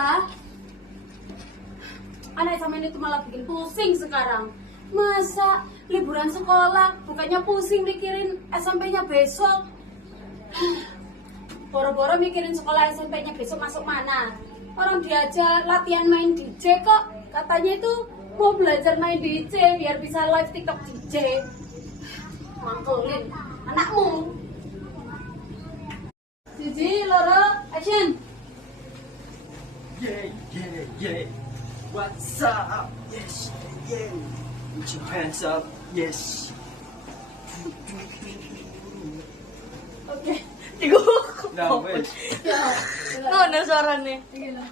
kita. Anak sama itu malah bikin pusing sekarang. Masa liburan sekolah bukannya pusing mikirin SMP-nya besok. Boro-boro mikirin sekolah SMP-nya besok masuk mana. Orang diajak latihan main DJ kok. Katanya itu mau belajar main DJ biar bisa live TikTok DJ. Mangkelin anakmu. Siji, loro, action. Yeah, yeah, yeah. What's up? Yes, yeah. Put your hands up. Yes. Oke. Iku. Nah, wes. Ya. Ngono suarane. Iki lho.